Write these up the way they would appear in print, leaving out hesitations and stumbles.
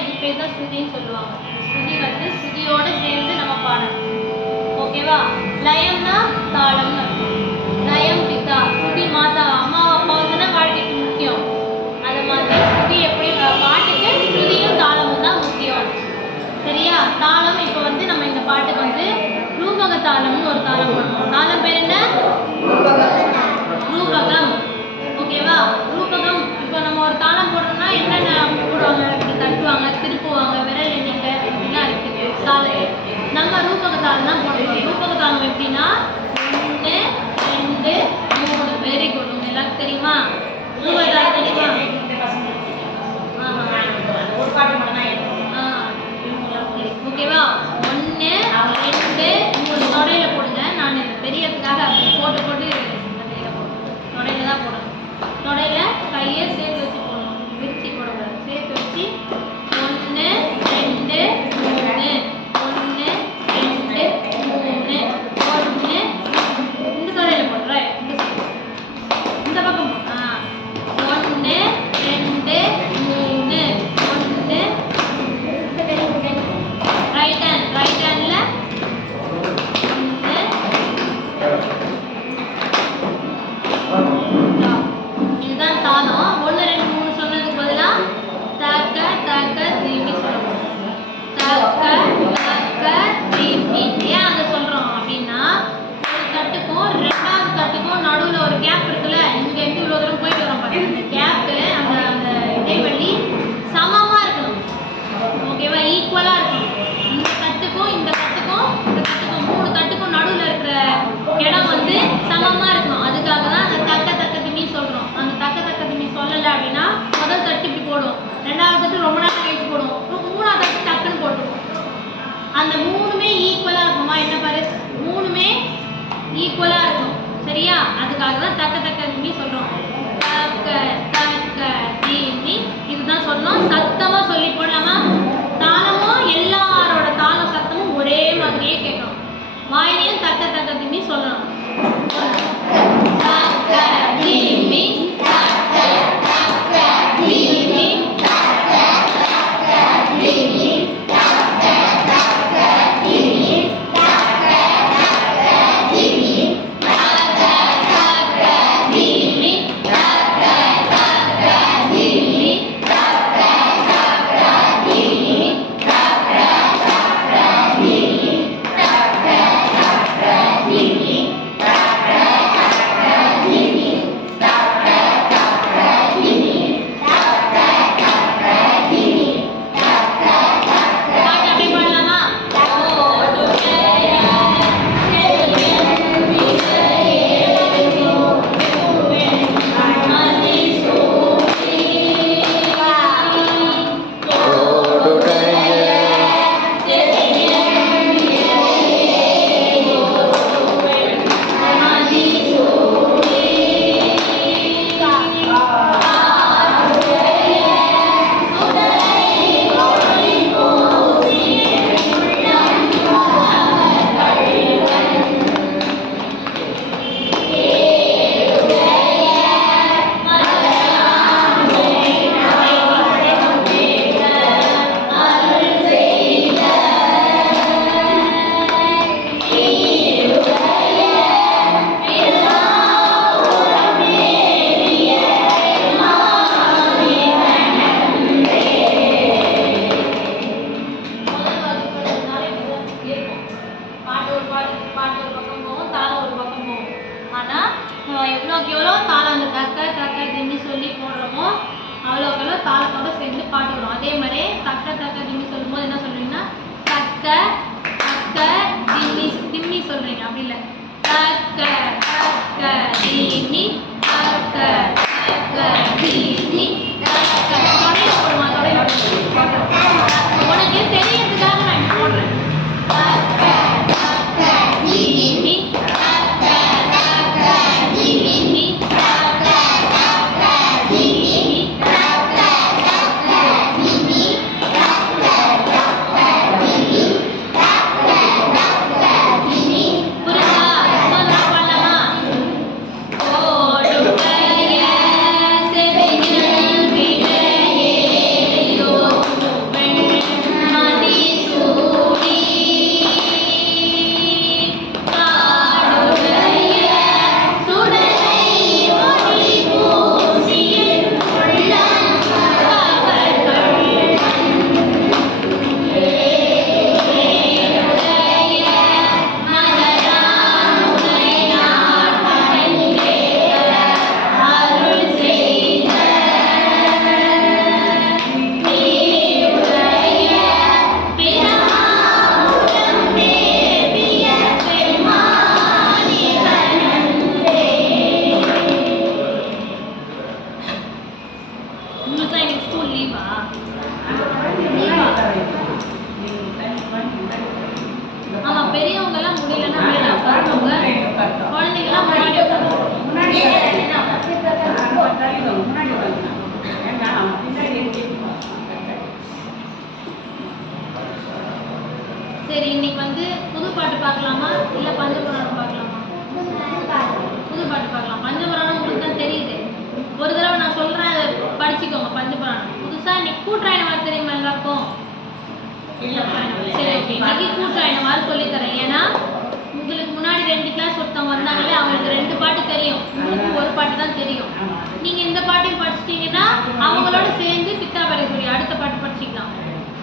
இது பேர் தான் ஸ்ருதின்னு சொல்லுவாங்க. ஸ்ருதி வந்து ஸ்ருதியோட சேர்ந்து நம்ம பாடணும். ஓகேவா? லயம்னா தாளம்னு அர்த்தம். லயம் பிதா, ஸ்ருதி மாதா, அம்மா அப்பா தானே வாழ்க்கைக்கு முக்கியம். அது மாதிரி ஸ்ருதி எப்படி பாட்டுக்கு ஸ்ருதியும் தாளமும் தான் முக்கியம். சரியா? தாளம் இப்போ வந்து நம்ம இந்த பாட்டுக்கு வந்து ரூபக தாளம்னு ஒரு தாளம் போடணும். தாளம் பேர் என்ன? ரூபகம். ஓகேவா? ரூபகம். இப்போ நம்ம ஒரு தாளம் போடணும்னா என்னென்ன போடுவாங்க? இப்படி தட்டுவாங்க, திருப்புவாங்க, விரல் எண்ணிக்கை இப்படிலாம் இருக்குது தாளம். நம்ம ரூபக தாளம் தான் போடணும். ரூபக தாளம் எப்படின்னா 1 2 3. Very good. உங்க எல்லாருக்கும் தெரியுமா? ரூபக தாளம் தெரியுமா? ஒரு பாட்டு மட்டும் தான். ஓகேவா? 1 2 3 தொடையில போடுங்க. நான் தெரியறதுக்காக அப்படி போட்டு போட்டு தொடையில போடுறேன். தொடையில தான் போடணும். தொடையில கையை சேர்த்து வச்சு போடணும். விரிச்சி போடக்கூடாது. சேர்த்து வச்சு 1 2 3 1 2 3 1 இந்த தொடையில போடுறேன். இந்த பக்கம் 1 2 3 1 ரைட் ஹேண்ட்ல 1 இதுதான் தாளம். 1 2 3 சொன்னதுக்கு பதிலா தக்க தக்க திரும்பி சொல்லணும். தக்க தக்க திரும்பி. ஏன் அதை சொல்றோம் அப்படின்னா ஒரு தட்டுக்கும் 2வது தட்டுக்கும் நடுவில் ஒரு கேப் இருக்குல்ல. இங்க இருந்து இவ்வளோ தூரம் போயிட்டு வரோம் பாருங்க. அந்த கேப்பு அந்த இடைவெளி சமமா இருக்கணும். ஓகேவா? ஈக்குவலா இருக்கணும். இந்த தட்டுக்கும் இந்த தட்டுக்கும் இந்த தட்டுக்கும் 3 தட்டுக்கும் நடுவில் இருக்கிற இடம் வந்து சமமா இருக்கணும். அதுக்காக தான் அந்த தக்க தக்க திமி சொல்றோம். அந்த தக்க தக்க திமி சொல்லலை அப்படின்னா முதல் தட்டு இப்படி போடுவோம், 2வது தட்டு ரொம்ப நேரம் கழிச்சு போடுவோம், 3வது தட்டு டக்குன்னு போட்டுருவோம். அந்த 3மே ஈக்குவலா இருக்குமா? என்ன பாரு, 3மே ஈக்குவலா இருக்கும். சரியா? அதுக்காக தான் தக்க தக்க திமி சொல்றோம். தக்க தக்க திமி இதுதான் சொல்லணும். சத்தமா சொல்லி போடலாமா? தாளமும் எல்லாரோட தாளம் சத்தமும் ஒரே மாதிரியே கேட்கணும். வாயிலையும் தக்க தக்க திமி சொல்லணும். தக்க திமி தக்க தக்க திமி தக்க தக்க திமி தக்க தக்க திமி தக்க தக்க திமி தக்க தக்க திமி தக்க தக்க திமி தக்க தக்க திமி தக்க தக்க திமி தக்க தக்க திமி தக்க தக்க திமி தக்க தக்க திமி தக்க தக்க திமி தக்க தக்க. பாட்டு அப்படியே பாடலாமா? பாட்டு ஒரு பக்கம் போகும், தாளம் ஒரு பக்கம் போகும். ஆனால் எவ்வளோக்கு எவ்வளோ தாளம் அந்த தக்க தக்க திம்மி சொல்லி போடுறோமோ அவ்வளோக்கு எவ்வளோ தாளத்தோட சேர்ந்து பாட்டு வரும். அதே மாதிரி தக்க தக்க திம்மி சொல்லும்போது என்ன சொல்றீங்கன்னா தக்க தக்க திம்மி திம்மி சொல்றீங்க. அப்படி இல்லை, தக்க தக்க திம்மி தக்க தக்க திம்மி தக்க. தொடையில போடுமா? தொடையில உனக்கு தெரியறதுக்காக நான் இப்படி போடுறேன். தக்க தக்க திம்மி தக்க தக்க திம்மி தக்க தக்க திம்மி தக்க தக்க திம்மி தக்க தக்க திம்மி தக்க தக்க திம்மி. புரியுதா? இன்னொரு தடவை பாடலாமா? பார்க்கலாமா இல்ல பஞ்சபுராணம் பார்க்கலாமா? புது பாட்டு பார்க்கலாம். பஞ்சபுராணம் உங்களுக்கு தான் தெரியுது. ஒரு தடவை நான் சொல்றேன், அதை படிச்சுக்கோங்க. பஞ்சபுராணம் புதுசா இன்னைக்கு கூட்டுறாயினவாறு தெரியுமா எல்லாருக்கும்? சரி, ஓகே. இன்னைக்கு கூட்டுறாயினவாறு சொல்லித்தரேன். ஏன்னா உங்களுக்கு முன்னாடி 2 கிளாஸ் ஒருத்தவங்க வந்தாங்களே, அவங்களுக்கு 2 பாட்டு தெரியும், உங்களுக்கு ஒரு பாட்டு தான் தெரியும். நீங்க இந்த பாட்டையும் படிச்சிட்டீங்கன்னா அவங்களோட சேர்ந்து பித்தாபரேஸ்வரி அடுத்த பாட்டு படிச்சுக்கலாம்.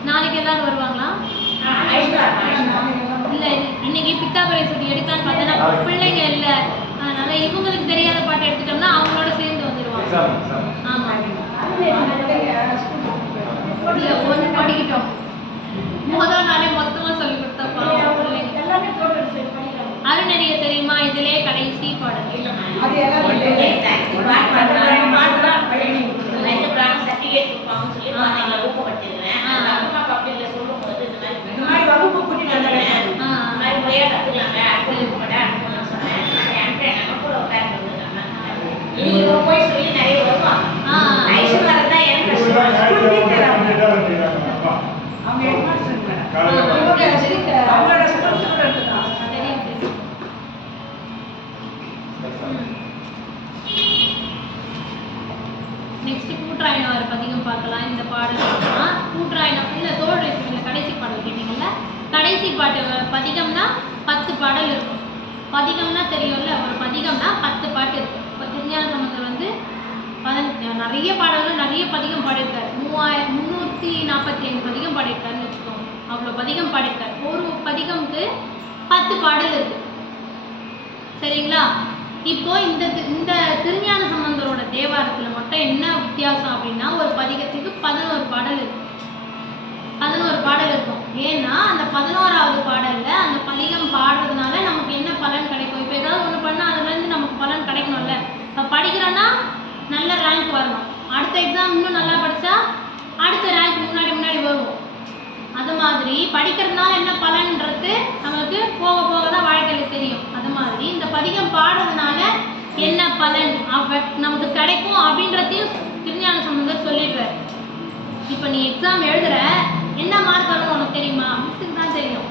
நாளைக்கு எல்லாரும் வருவாங்களா? இல்ல, இன்னைக்கு பித்தாபரேஸ்வரி எடுக்கலான்னு பார்த்தா பிள்ளைங்க இல்ல, அதனால இவங்களுக்கு தெரியாத பாட்டு எடுத்துட்டோம்னா அவங்களோட சேர்ந்து வந்துருவாங்க. ஆமா, இல்ல ஒண்ணு படிக்கிட்டோம். முதல் நாளே மொத்தமா சொல்லி கொடுத்தப்பா பிள்ளைங்க. அருணறிய தெரியுமா? இதிலே கடைசி பாடல். நெக்ஸ்ட் கூட்டுறாயினவாறு பதிகம் பார்க்கலாம். இந்த பாடல் கூட்டுறாயினம் இல்ல தோல்வியில கடைசி பாடல் கேட்டீங்கல்ல, கடைசி பாட்டு பதிகம்னா 10 பாடல் இருக்கும். பதிகம்னா தெரியும்ல, ஒரு பதிகம்னா 10 பாட்டு இருக்கும். இப்போ திருஞான சம்பந்தர் வந்து நிறைய பாடல்கள் நிறைய பதிகம் பாடியிருக்காரு. 3345 பதிகம் பாடியிருக்காருன்னு வச்சுக்கோங்க. அவ்வளோ பதிகம் பாடியிருக்காரு. ஒரு பதிகம்க்கு 10 பாடல் இருக்கு. சரிங்களா? இப்போ இந்த திருஞான சம்பந்தரோட தேவாரத்துல மட்டும் என்ன வித்தியாசம் அப்படின்னா, ஒரு பதிகத்துக்கு 11 பாடல் இருக்கும். 11 பாடல் இருக்கும். ஏன்னா அந்த 11வது பாடல்ல அந்த பதிகம் பாடுறதுனால நமக்கு என்ன பலன் கிடைக்கும்? இப்போ ஏதாவது ஒண்ணு பண்ணா அதுல இருந்து நமக்கு பலன் கிடைக்கணும்ல. இப்போ படிக்கிறோன்னா நல்ல ரேங்க் வரணும். அடுத்த எக்ஸாம் இன்னும் நல்லா படிச்சா அடுத்த ரேங்க் முன்னாடி வரும். அது மாதிரி படிக்கிறதுனால என்ன பலன்றது நமக்கு போக போக தான் வாழ்க்கையில தெரியும். அது மாதிரி இந்த பதிகம் பாடுறதுனால என்ன பலன் நமக்கு கிடைக்கும் அப்படின்றதையும் திருஞான சம்பந்தர் சொல்லிடுறாரு. இப்போ நீ எக்ஸாம் எழுதுற, என்ன மார்க் வரணும் உனக்கு தெரியுமா? மிஸ்ஸுக்கு தான் தெரியும்.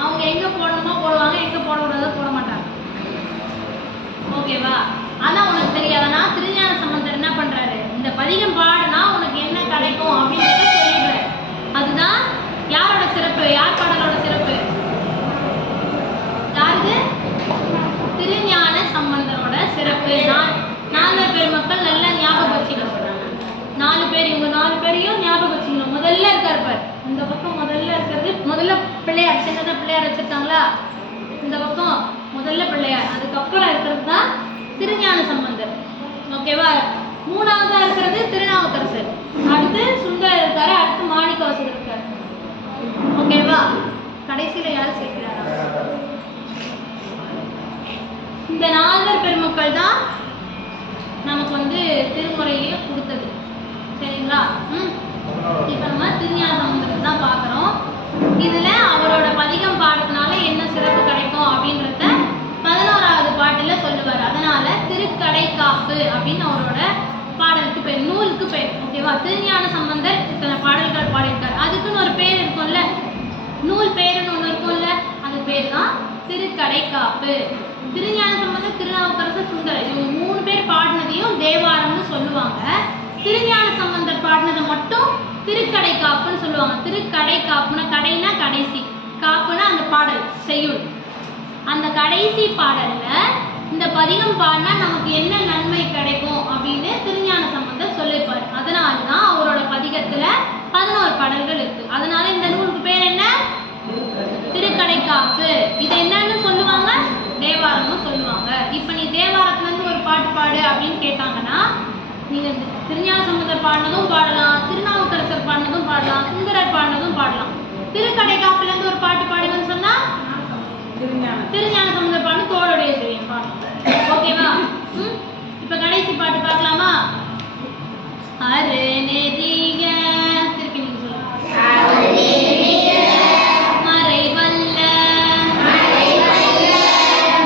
அவங்க எங்க போடணுமோ போடுவாங்க, எங்க போடக்கூடாதோ போட மாட்டாங்க. ஓகேவா? ஆனால் உனக்கு தெரியாதுன்னா திருஞான சம்பந்தர் என்ன பண்றாரு, இந்த பதிகம் பாடுனா உனக்கு என்ன கிடைக்கும் அப்படின்றத சொல்லிடுறாரு. அதுதான் யாரோட சிறப்பு? யார் பாடலோட சிறப்பு? யாருக்கு? திருஞான சம்பந்தரோட சிறப்பு. நால்வர் பெருமக்கள் நல்லா ஞாபகம் வச்சுக்கணும். 4 பேர், இவங்க 4 பேரையும் ஞாபகம் வச்சுக்கணும். முதல்ல இருக்காரு பாரு, இந்த பக்கம் முதல்ல இருக்கிறது முதல்ல பிள்ளையார். சின்னதாக பிள்ளையார் வச்சிருக்காங்களா? இந்த பக்கம் முதல்ல பிள்ளையார், அதுக்கப்புறம் இருக்கிறது தான் திருஞான சம்பந்தர். ஓகேவா? 3ஆவதா இருக்கிறது திருநாவுக்கரசர், அடுத்து சுந்தரர் இருக்காரு, அடுத்து மாணிக்கவாசகர் இருக்காரு. ஓகேவா? கடைசியில யார் சேர்க்கிறாரா? இந்த 4 பெருமக்கள் தான் நமக்கு வந்து திருமுறையிலேயே கொடுத்தது. சரிங்களா? இப்ப நம்ம திருஞான சம்பந்தர் தான் பார்க்குறோம். இதுல அவரோட பதிகம் பாடுறதுனால என்ன சிறப்பு கிடைக்கும் அப்படின்றத 11வது பாட்டுல சொல்லுவார். அதனால திருக்கடைக்காப்பு அப்படின்னு அவரோட பாடலுக்கு பேர், நூலுக்கு பேர். ஓகேவா? திருஞான சம்பந்தர் இத்தனை பாடல்கள் பாடியிருக்காரு. அதுக்குன்னு ஒரு பேர் இருக்கும்ல, நூல் பேருன்னு ஒன்று இருக்கும்ல, அது பேர் தான் திருக்கடைக்காப்பு. திருஞான சம்பந்தர், திருநாவுக்கரசர், சுந்தரர் இவங்க 3 பேர் பாடினதையும் தேவாரம்னு சொல்லுவாங்க. திருஞான சம்பந்தர் பாடினதை மட்டும் திருக்கடைக்காப்புன்னு சொல்லுவாங்க. திருக்கடைக்காப்புனா கடைனா கடைசி, காப்புனா அந்த பாடல் செய்யுள். அந்த கடைசி பாடல்ல இந்த பதிகம் பாடினா நமக்கு என்ன நன்மை கிடைக்கும் அப்படின்னு திருஞான சம்பந்தர் சொல்லியிருப்பார். அதனால தான் அவரோட பதிகத்துல 11 பாடல்கள் இருக்கு. அதனால இந்த நூலுக்கு பேர் என்ன? திருக்கடைக்காப்பு. இது என்னன்னு சொல்லுவாங்க? தேவாரம்னு சொல்லுவாங்க. இப்ப நீ தேவாரத்துல இருந்து ஒரு பாட்டு பாடு அப்படின்னு கேட்டாங்கன்னா, நீங்க திருஞான சம்பந்தர் பாடினதும் பாடலாம், திருநாவுக்கரசர் பாடினதும் பாடலாம், சுந்தரர் பாடினதும் பாடலாம். திருக்கடைக்காப்புல இருந்து ஒரு பாட்டு பாடுங்கன்னு சொன்னா திருஞான சம்பந்தர் பாடு தோளுடைய சிறியன் பாடலாம். ஓகேவா? இப்ப கடைசி பாட்டு பார்க்கலாமா? அருணெறிய, திருப்பி நீங்க சொல்லுங்க. மறைவல்ல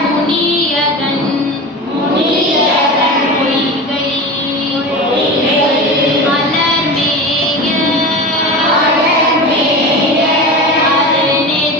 முனியகன் பொய்கை அலர்மேய அருணெறிய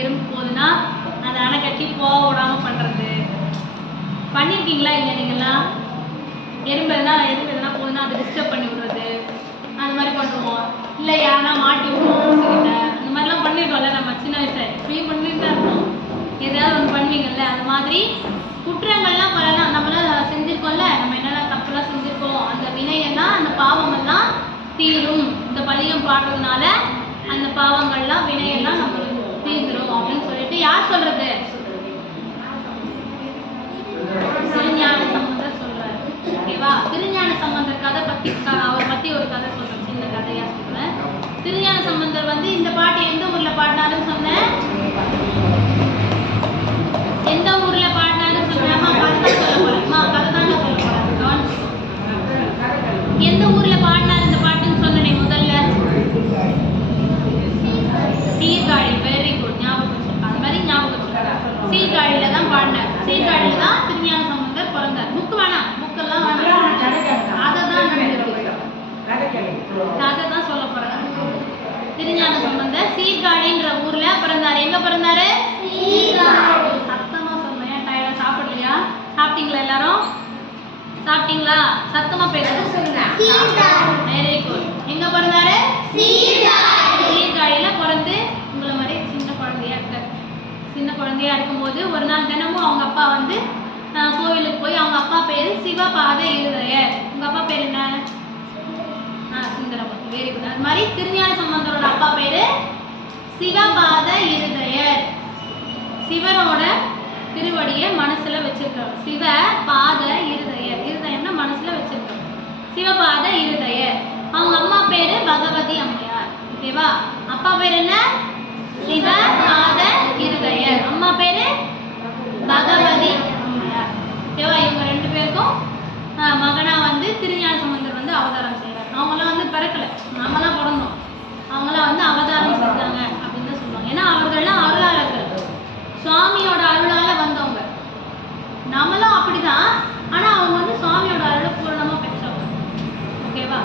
எறும்பு போகுதுன்னா அதை அணை கட்டி போக விடாம பண்றது பண்ணியிருக்கீங்களா இல்லையா நீங்கள்லாம்? எறும்பு எதுனா போகுதுன்னா அதை டிஸ்டர்ப் பண்ணி விடுறது அந்த மாதிரி பண்ணுவோம். இல்லை யாருன்னா மாட்டி விடுவோம் சரிட்ட அந்த மாதிரிலாம் பண்ணியிருக்கோம்ல நம்ம சின்ன வயசுல. இப்பயும் பண்ணிட்டு தான் இருக்கோம். எதாவது ஒன்று பண்ணுவீங்கல்ல அந்த மாதிரி குற்றங்கள்லாம் பலலாம் நம்மளாம் செஞ்சுருக்கோம்ல. நம்ம என்னென்ன தப்புலாம் செஞ்சுருக்கோம் அந்த வினையெல்லாம் அந்த பாவங்கள்லாம் தீரும். இந்த பதிகம் பாடுறதுனால அந்த பாவங்கள்லாம் வினையெல்லாம் நம்மளுக்கு தீர்ந்துடும் அப்படின்னு சொல்லிட்டு யார் சொல்றது? திருஞான சம்பந்தர் சொல்றாரு. ஓகேவா? திருஞான சம்பந்தர் கதை பத்தி அவரை பத்தி ஒரு கதை சொல்றேன், சின்ன கதையா சொல்றேன். திருஞான சம்பந்தர் வந்து இந்த பாட்டு எந்த ஊர்ல பாடினாருன்னு சொன்னேன்? எந்த ஊர்ல பாடினாருன்னு சொன்னேன்? கதை சொல்ல போறேன்மா, கதை தாங்க சொல்ல போறேன். எந்த ஊர்ல பாடினாரு இந்த பாட்டுன்னு சொன்னேன் முதல்ல? சீர்காழி. வெரி குட், ஞாபகம் வச்சிருக்கேன். அது மாதிரி ஞாபகம் வச்சிருக்கேன். சீர்காழியில தான் பாடினார். சீர்காழியில தான் திருஞான சம்பந்தர் பிறந்தார். புக் வேணாம், புக்கெல்லாம் வேணாம், அதை தான் சொல்ல போறேன். திருஞான சம்பந்தர் சீர்காழின்ற ஊர்ல பிறந்தார். எங்க பிறந்தாரு? சத்தமா சொல்லுங்க, டயர்டா சாப்பிடலையா? சாப்பிட்டீங்களா எல்லாரும்? சாப்பிட்டீங்களா? சத்தமா பேசுங்க. Very good. எங்க பிறந்தாரு? சீர்காழியில பிறந்து உங்களை மாதிரி சின்ன குழந்தையா இருக்கும்போது ஒரு நாள் தினமும் அவங்க அப்பா வந்து கோவிலுக்கு போய், அவங்க அப்பா பேரு சிவபாத இருதயர். உங்க அப்பா பேர் என்ன? சுந்தரமூர்த்தி. Very good. அது மாதிரி திருஞான சம்பந்தரோட அப்பா பேரு சிவபாத இருதயர். சிவனோட திருவடியை மனசுல வச்சிருக்கிறோம். சிவ பாத இருதயர். இருதயம்னா மனசுல வச்சிருக்கிறோம். சிவபாத இருதயர். அவங்க அம்மா பேரு பகவதி அம்மையார். ஓகேவா? அப்பா பேர் என்ன? சிவபாத இருதயர். அம்மா பேரு பகவதி அம்மையார். ஓகேவா? இவங்க ரெண்டு பேருக்கும் மகனா வந்து திருஞான சம்பந்தர் வந்து அவதாரம் செய்யறாரு. அவங்களாம் வந்து பிறக்கல, நாமெல்லாம் பிறந்தோம். அவங்களாம் வந்து அவதாரம் செஞ்சாங்க அப்படின்னு தான் சொல்லுவாங்க. ஏன்னா அவர்கள்லாம் அருளாளர்கள், சுவாமியோட அருளால வந்தவங்க. நம்மளும் அப்படிதான், ஆனா அவங்க வந்து சுவாமியோட அருளை பூரணமா பெற்றவங்க. ஓகேவா?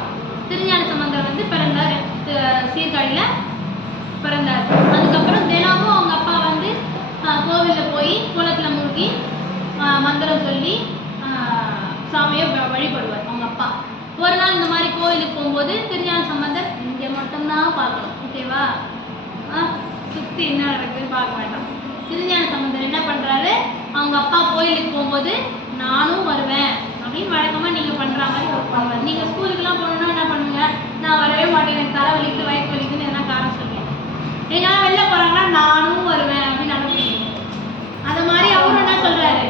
திருஞான சம்பந்தர் வந்து பிறந்தார், சீர்காழியில பிறந்தார். அதுக்கப்புறம் தினமும் அவங்க அப்பா வந்து கோவிலில் போய் குளத்துல மூழ்கி மந்திரம் சொல்லி சாமியை வழிபடுவார் அவங்க அப்பா. ஒரு நாள் இந்த மாதிரி கோவிலுக்கு போகும்போது திருஞான சம்பந்தர் இங்கே மட்டும்தான் பார்க்கணும். ஓகேவா? சுற்றி என்ன நடக்குதுன்னு பார்க்க வேண்டாம். திருஞான சம்பந்தர் என்ன பண்ணுறாரு? அவங்க அப்பா கோயிலுக்கு போகும்போது நானும் வருவேன் அப்படின்னு வழக்கமாக நீங்கள் பண்ணுற மாதிரி ஒர்க் பண்ணுவார். நீங்கள் ஸ்கூலுக்குலாம் போகணுன்னா என்ன பண்ணுங்க? நான் வரவே மாட்டேன், எனக்கு தலை வலிக்குது, வயிற்று வலிக்குதுன்னு எதனா காரணம் சொல்லுவேன். எங்கெல்லாம் வெளில போகிறாங்கன்னா நானும் வருவேன் அப்படின்னு அனுப்பிடுவீங்க. அது மாதிரி அவரும் என்ன சொல்கிறாரு?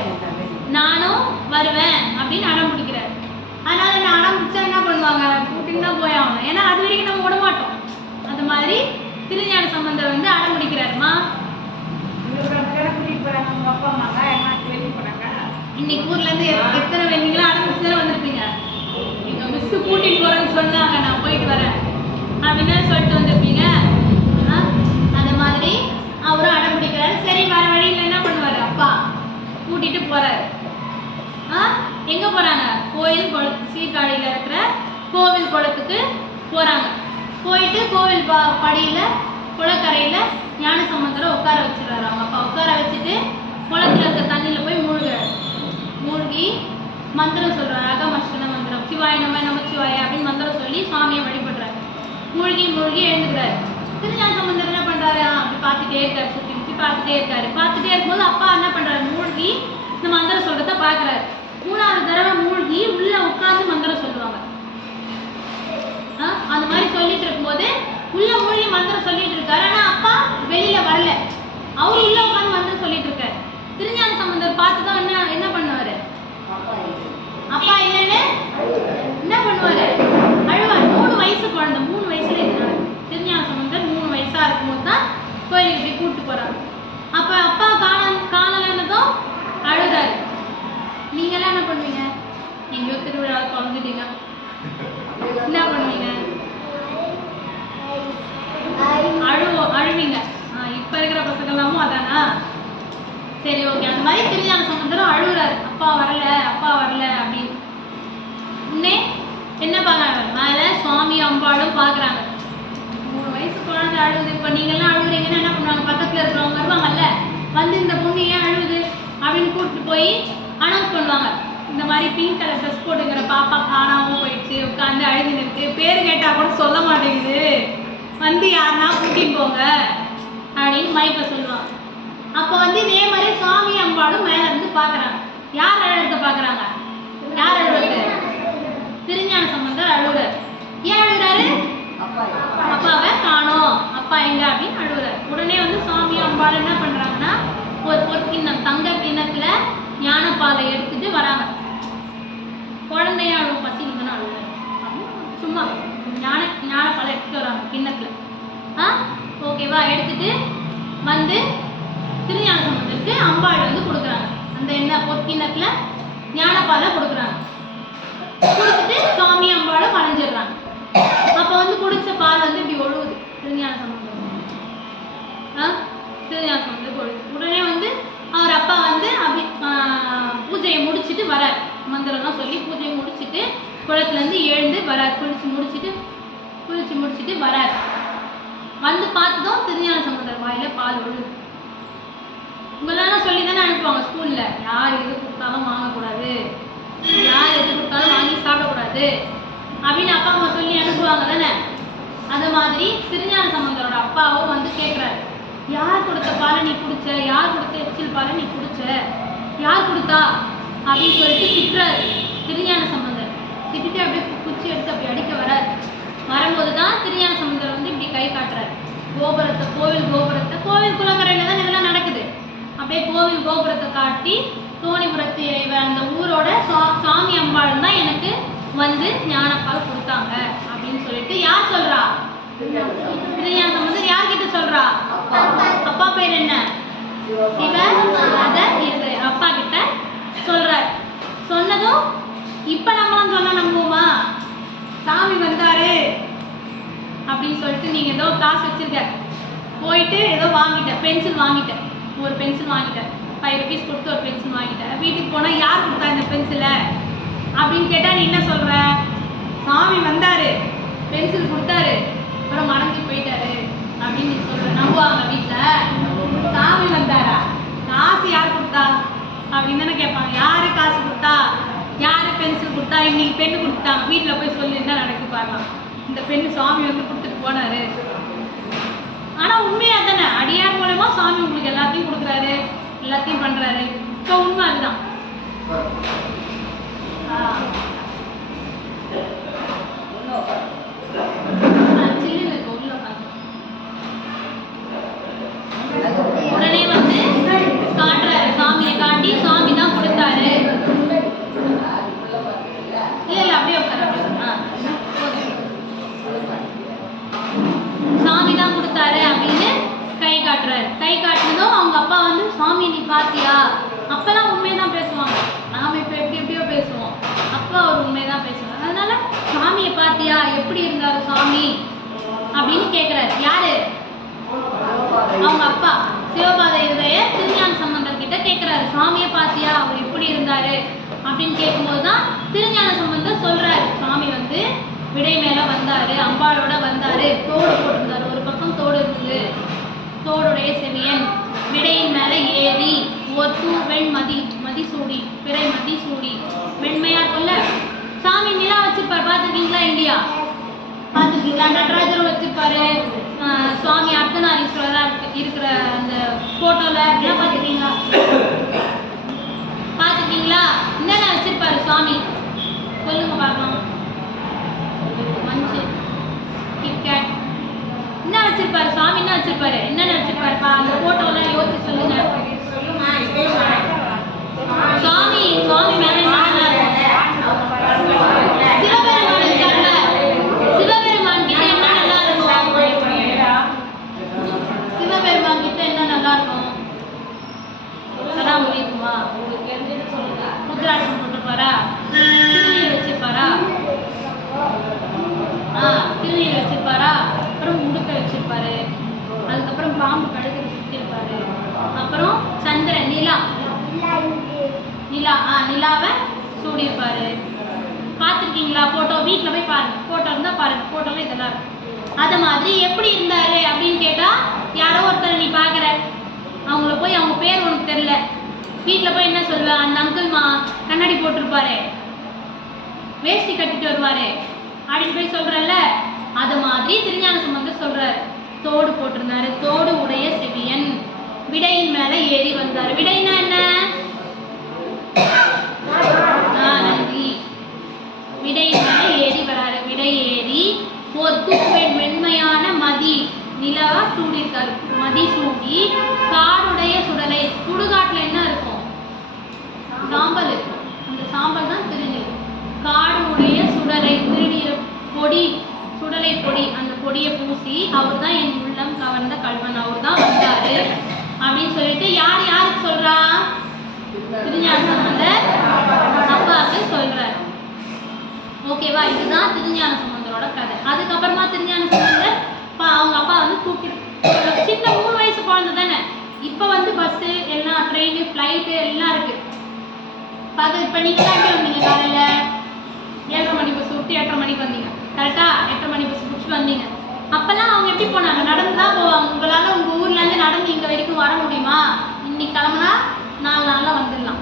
நானும் வருவேன் அப்படின்னு அடம் பிடிக்கிறாரு. அதனால நான் அடம் பிடிச்சா என்ன பண்ணுவாங்க? கூட்டின்னு தான் போய் ஆகணும். ஏன்னா அது வரைக்கும் நம்ம விட மாட்டோம். அது மாதிரி திருஞான சம்பந்தர் வந்து அடம் பிடிக்கிறாருமா. இன்னைக்கு ஊர்ல இருந்து எத்தனை வெந்தீங்களா அடம் பிடிச்சி தானே வந்திருப்பீங்க. எங்க மிஸ் கூட்டிட்டு போறேன்னு சொன்னாங்க, நான் போயிட்டு வரேன் அப்படின்னு சொல்லிட்டு வந்திருப்பீங்க. அது மாதிரி அவரும் அடம் பிடிக்கிறாரு. சரி, வர வழியில் என்ன பண்ணுவாரு? அப்பா கூட்டிட்டு போறாரு. எங்க போறாங்க? கோயில் குளத்து, சீர்காழியில இருக்கிற கோவில் குளத்துக்கு போறாங்க. போயிட்டு கோவில் படியில குளக்கரையில ஞான சம்பந்தரை உட்கார வச்சிடறாரு. அவங்க அப்பா உட்கார வச்சுட்டு குளத்துல இருக்க தண்ணியில போய் மூழ்கி மந்திரம் சொல்றாரு. அகமஷ்டன மந்திரம், சிவாய நம நமச்சிவாய அப்படின்னு மந்திரம் சொல்லி சாமியை வழிபடுறாரு. மூழ்கி எழுந்துக்கிறாரு. திருஞான சம்பந்தர் என்ன பண்றாரு? அப்படி பார்த்துட்டே இருக்காரு, சுற்றி சுற்றி பார்த்துட்டே இருக்காரு. பார்த்துட்டே இருக்கும்போது அப்பா என்ன பண்றாரு? மூழ்கி இந்த மந்திரம் சொல்றத பாக்குறாரு. 3வது தடவை மூழ்கி உள்ள உட்கார்ந்து மந்திரம் சொல்லுவாங்க. அந்த மாதிரி சொல்லிட்டு இருக்கும்போது உள்ள மூழ்கி மந்திரம் சொல்லிட்டு இருக்காரு. ஆனா அப்பா வெளியில வரல, அவரு உள்ள உட்கார்ந்து மந்திரம் சொல்லிட்டு இருக்காரு. திருஞான சம்பந்தர் பார்த்துதான் என்ன பண்ணுவாரு? அப்பா இல்லைன்னு என்ன பண்ணுவாரு? அழுவார். 3 வயசு குழந்தை, 3 வயசுல இருந்தாரு. திருஞான சம்பந்தர் 3 வயசா இருக்கும்போது தான் கோயிலுக்கு போய் கூப்பிட்டு போறாங்க. அப்ப அப்பா காணலன்னதும் அழுதாரு. நீங்க எல்லாம் என்ன பண்ணுவீங்க? எங்கேயோ திருவிழா தொலைஞ்சிட்டீங்க, என்ன பண்ணுவீங்க? அழுவீங்க. இப்ப இருக்கிற பசங்க எல்லாமும் அதானா? சரி, ஓகே. அந்த மாதிரி திருஞான சம்பந்தரும் அழுகுறாரு. அப்பா வரல அப்படின்னு. உடனே என்ன பாக்குறாங்க? மேல சுவாமி அம்பாளும் பாக்குறாங்க. 3 வயசு குழந்தை அழுகுது. இப்ப நீங்க எல்லாம் அழுகுறீங்கன்னா என்ன பண்ணுவாங்க? பக்கத்துல இருக்கிறவங்க கூப்பிட்டு போய் அனௌன்ஸ் பண்ணுவாங்க. இந்த மாதிரி பிங்க் கலர் ட்ரெஸ் போட்டுங்கிற பாப்பா காணாமல் போயிடுச்சு, உட்காந்து அழுதுன்னு இருக்கு, பேர் கேட்டால் கூட சொல்ல மாட்டேங்குது, வந்து யாருன்னா கூட்டிட்டு போங்க அப்படின்னு மைப்பை சொல்லுவாங்க. அப்போ வந்து இதே மாதிரி சாமி அம்பாளும் மேலே இருந்து பார்க்குறாங்க. யார் அழுகிறத பார்க்குறாங்க? யார் அழுகிறது? திருஞான சம்பந்தர் அழுகிறார். ஏன் அழுகிறாரு? அப்பாவை காணோம், அப்பா எங்க அப்படின்னு அழுகிறார். உடனே வந்து சாமி அம்பாள் என்ன பண்ணுறாங்கன்னா, ஒரு பொற்கிண்ணம் தங்க கிண்ணத்துல ஞானப்பாலை எடுத்துட்டு வராங்க. குழந்தைய அழுவும், பசி இருந்தாலும் அழுவாரு அப்படின்னு சும்மா ஞானப்பாலை எடுத்துட்டு வராங்க கிண்ணத்துல. ஓகேவா? எடுத்துட்டு வந்து திருஞான சம்பந்தருக்கு அம்பாள் வந்து கொடுக்குறாங்க. அந்த என்ன பொற்கிண்ணத்துல ஞானப்பாலை கொடுக்குறாங்க. கொடுத்துட்டு சுவாமி அம்பாளும் வளைஞ்சிடுறாங்க. அப்போ வந்து குடிச்ச பால் வந்து இப்படி ஒழுகுது திருஞான சம்பந்தம். திருஞான சம்பந்தருக்கு ஒழுகுது. உடனே வந்து அவர் அப்பா வந்து பூஜையை முடிச்சுட்டு வரார். மந்திரம்லாம் சொல்லி பூஜையை முடிச்சுட்டு குளத்துலேருந்து எழுந்து வரார். குளிச்சு முடிச்சுட்டு வரார். வந்து பார்த்ததும் திருஞான சம்பந்தர் வாயில பால் ஒழுகுது. உங்களெல்லாம் சொல்லி தானே அனுப்புவாங்க ஸ்கூல்ல, யார் எது கொடுத்தாலும் வாங்கக்கூடாது, யார் எது கொடுத்தாலும் வாங்கி சாப்பிடக்கூடாது அப்படின்னு அப்பா அம்மா சொல்லி அனுப்புவாங்க தானே. அந்த மாதிரி திருஞான சம்பந்தரோட அப்பாவும் வந்து கேட்குறாரு, யார் கொடுத்த பாலை நீ குடிச்ச, யார் கொடுத்த எச்சில் பாலை நீ குடிச்ச, யார் கொடுத்தா அப்படின்னு சொல்லிட்டு திட்டுறாரு திருஞான சம்பந்தர். திட்டுட்டு அப்படியே குச்சி எடுத்து அப்படி அடிக்க வராரு. வரும்போது தான் திருஞான சம்பந்தர் வந்து இப்படி கை காட்டுறாரு. கோவில் குளக்கரையில தான் இதெல்லாம் நடக்குது. அப்படியே கோவில் கோபுரத்தை காட்டி தோணிபுரத்து அந்த ஊரோட சாமி அம்பாள் தான் எனக்கு வந்து ஞானப்பால் கொடுத்தாங்க அப்படின்னு சொல்லிட்டு யார் சொல்றா? திருஞான சம்பந்தர் யார்கிட்ட சொல்றா? அப்பா பேர் என்ன? அப்பா கிட்ட சொல்றார். சொன்னதும் இப்ப நம்மளாம் சொன்னா நம்புவோமா? சாமி வந்தாரு அப்படின்னு சொல்லிட்டு நீங்க ஏதோ காசு வச்சிருக்க, போயிட்டு ஏதோ வாங்கிட்டேன், பென்சில் வாங்கிட்டேன், ஒரு பென்சில் வாங்கிட்டேன், 5 rupees கொடுத்து ஒரு பென்சில் வாங்கிட்டேன். வீட்டுக்கு போனா யார் கொடுத்தா இந்த பென்சிலை அப்படின்னு கேட்டா நீ என்ன சொல்ற? சாமி வந்தாரு, பென்சில் கொடுத்தாரு, அப்புறம் மறைஞ்சு போயிட்டாரு அப்படின்னு நீ சொல்ற. நம்புவாங்க வீட்டுல? சாமி வந்தாரா, காசு யார் கொடுத்தா அப்படின்னு தானே கேட்பாங்க. யாரு காசு கொடுத்தா, யாரு பென்சில் கொடுத்தா, இன்னைக்கு பெண்ணு கொடுத்தாங்க, வீட்டுல போய் சொல்லி என்ன நடக்கு பாருலாம். இந்த பெண்ணு சாமி வந்து கொடுத்துட்டு போனாரு. ஆனா உண்மையா தானே, அடியார் மூலமா சாமி உங்களுக்கு எல்லாத்தையும் கொடுக்குறாரு, எல்லாத்தையும் பண்றாரு. இப்போ உண்மை அதுதான். உடனே வந்து காட்டுறாரு, சாமியை காட்டி சாமி தான் கொடுத்தாரு. இல்ல அப்படியே சாமி தான் கொடுத்தாரு அப்படின்னு கை காட்டுறாரு. கை காட்டினதும் அவங்க அப்பா வந்து சாமி நீ பாத்தியா? அப்பெல்லாம் உண்மையதான் பேசுவாங்க, நாம இப்ப எப்படியோ பேசுவோம். அப்பா ஒரு உண்மையதான் பேசுவாங்க. அதனால சாமியை பாத்தியா, எப்படி இருந்தாரு சாமி அப்படின்னு கேக்குறாரு. யாரு? அவங்க அப்பா சிவபாத இருதய திருஞான சம்பந்தர் கிட்ட கேட்கிறாரு, சாமியை பாத்தியா, அவர் எப்படி இருந்தாரு அப்படின்னு கேட்கும்போதுதான் திருஞான சம்பந்தர் சொல்றாரு, சாமி வந்து விடை மேல வந்தாரு, அம்பாளோட வந்தாரு, தோடு போட்டிருந்தாரு, ஒரு பக்கம் தோடு இருந்தது, தோடுடைய செவியன் விடையின் மேல ஏறி ஒத்து வெண் மதி சூடி, பிறை மதி சூடி, வெண்மையா இருக்குல்ல. சாமி நிலா வச்சிருப்பாரு, பாத்துருக்கீங்களா? இல்லையா? பாத்துருக்கீங்களா? நடராஜரும் வச்சிருப்பாரு, சுவாமி அர்த்தநாரீஸ்வரரா இருக்கிற அந்த போட்டோல எல்லாம் பாத்துருக்கீங்களா? பாத்துருக்கீங்களா? என்னென்ன வச்சிருப்பாரு சுவாமி சொல்லுங்க பார்க்கலாம். மஞ்சள், கிட்கேட், என்ன வச்சிருப்பாரு சுவாமி? என்ன வச்சிருப்பாரு? என்னென்ன வச்சிருப்பாருப்பா அந்த போட்டோல யோசிச்சு சொல்லுங்க. சுவாமி மேல சிவபெருமான் இருக்காருல்ல, சிவபெருமான் கிட்ட என்ன நல்லா இருக்கும்? சிவபெருமான் கிட்ட என்ன நல்லா இருக்கும்? சொல்ல முடியுமா? முத்ராட்சம் போட்டுப்பாரா? திருநீர் வச்சிருப்பாரா? திருநீர் வச்சிருப்பாரா? அப்புறம் முடுக்க வச்சிருப்பாரு, அதுக்கப்புறம் பாம்பு கழுத்து சுத்திருப்பாரு, அப்புறம் சந்திரன் நிலாவை சூடியிருப்பாரு. பார்த்துருக்கீங்களா போட்டோ? வீட்டில் போய் பாருங்க, போட்டோ இருந்தா பாருங்க, போட்டோல இதெல்லாம் இருக்கு. அத மாதிரி எப்படி இருந்தாரு அப்படின்னு கேட்டா, யாரோ ஒருத்தர் நீ பாக்குற, அவங்கள போய் அவங்க பேர் உனக்கு தெரியல, வீட்டில் போய் என்ன சொல்லுவ, அந்த அங்கிள் கண்ணாடி போட்டிருப்பாரு, வேஷ்டி கட்டிட்டு வருவாரு அப்படின்னு போய் சொல்றல்ல, அது மாதிரி திருஞான சம்பந்தர் சொல்றாரு. தோடு போட்டிருந்தாரு, தோடு உடைய செவியன் விடையின் மேல ஏறி வந்தாரு. விடைனா என்ன? நன்றி. விடையின் மேல ஏறி வராரு. விடை ஏறி பொத்துப்பெண் வெண்மையான மதி நிலவா சூடியிருக்காரு. மதி சூடி காடுடைய சுடலை, சுடுகாட்டுல என்ன இருக்கும்? சாம்பல் இருக்கும். அந்த சாம்பல் தான் திருநீர். காடுடைய சுடலை, திருநீர் பொடி, சுடலை பொடி, அந்த பொடியை பூசி அவர் தான் என் உள்ளம் கவர்ந்த கல்வன், அவர் தான் வந்தாரு அப்படின்னு சொல்லிட்டு யார் யாருக்கு சொல்றா? திருஞான சம்பந்தர் அப்பாவுக்கு சொல்றாரு. ஓகேவா? இதுதான் திருஞான சம்பந்தரோட கதை. அதுக்கப்புறமா திருஞான சம்பந்தர் அவங்க அப்பா வந்து தூக்கி, சின்ன 3 வயசு குழந்தை தானே. இப்போ வந்து பஸ்ஸு எல்லாம், ட்ரெயின், ஃப்ளைட்டு எல்லாம் இருக்கு. இப்போ நீங்களாம் எப்படி வந்தீங்க? காலையில் 7:30 மணி பஸ் விட்டு 8:30 மணிக்கு வந்தீங்க. கரெக்டாக 8:30 மணி பஸ் பிடிச்சி வந்தீங்க. அப்போல்லாம் அவங்க எப்படி போனாங்க? நடந்து தான் போவாங்க. உங்களால் உங்கள் ஊர்லேருந்து நடந்து இங்கே வரைக்கும் வர முடியுமா? இன்னைக்கு கிளம்புனா 4 நாளில் வந்துடலாம்.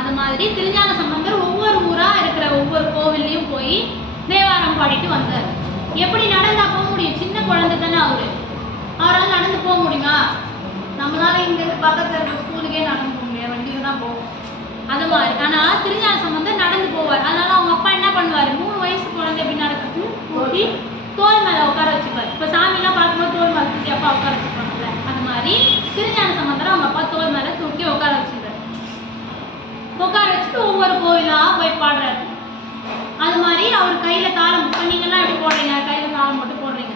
அது மாதிரி திருஞான சம்பந்தர் ஒவ்வொரு ஊராக இருக்கிற ஒவ்வொரு கோவில்லையும் போய் தேவாரம் பாடிட்டு வந்தார். எப்படி நடந்தா போக முடியும்? சின்ன குழந்தை தானே அவரால் நடந்து போக முடியுமா? நம்மளால இங்கேருந்து பக்கத்தில் இருக்கிற ஸ்கூலுக்கே நடந்து போக முடியாது, வண்டியில் தான் போவோம். அது மாதிரி. ஆனால் திருஞான சம்பந்தர் நடந்து போவார். அதனால அவங்க அப்பா என்ன பண்ணுவார்? 3 வயசு குழந்தை எப்படி நடக்கிறது கூட்டி தோல் மேலே உட்கார வச்சுப்பார். இப்போ சாமிலாம் பார்க்கும்போது தோல் மேலே தூக்கி அப்பா உட்கார வச்சுப்பாங்கல்ல, அது மாதிரி திருஞான சம்பந்தரை அவங்க அப்பா தோல் மேலே தூக்கி உட்கார வச்சுருக்காரு. உட்கார வச்சுட்டு ஒவ்வொரு கோவிலாக போய் பாடுறாரு. அது மாதிரி அவர் கையில் தாளம், இப்போ நீங்கள்லாம் எப்படி போடுறீங்க? கையில் தாளம் போட்டு போடுறீங்க.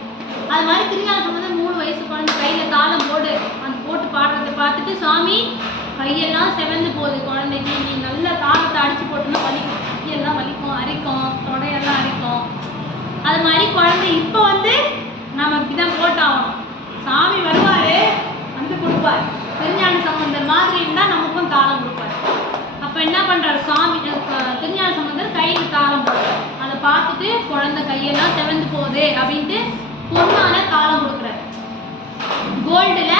அது மாதிரி திருஞான சம்பந்தர் 3 வயசு குழந்தை கையில் தாளம் போட்டு அந்த போட்டு பாடுறதை பார்த்துட்டு சாமி கையெல்லாம் செவந்து போகுது குழந்தைக்கு, நீ நல்ல தாளத்தை அடிச்சு போட்டுன்னா வலிக்கும், கையெல்லாம் வலிக்கும், அரிக்கும், தொடையெல்லாம் அரிக்கும். அது மாதிரி குழந்தை இப்போ வந்து நம்ம இப்படிதான் போட்டாகணும். சாமி வருவார், வந்து கொடுப்பார். திருஞான சம்பந்தர் மாதிரி இருந்தால் நமக்கும் தாளம் கொடுப்பார். அப்போ என்ன பண்ணுறாரு சாமி? திருஞான சம்பந்தர் கையில் தாளம் போடுறாரு. அதை பார்த்துட்டு குழந்தை கையெல்லாம் செவந்து போகுது அப்படின்ட்டு பொண்ணால தாளம் கொடுக்குறாரு. கோல்டில்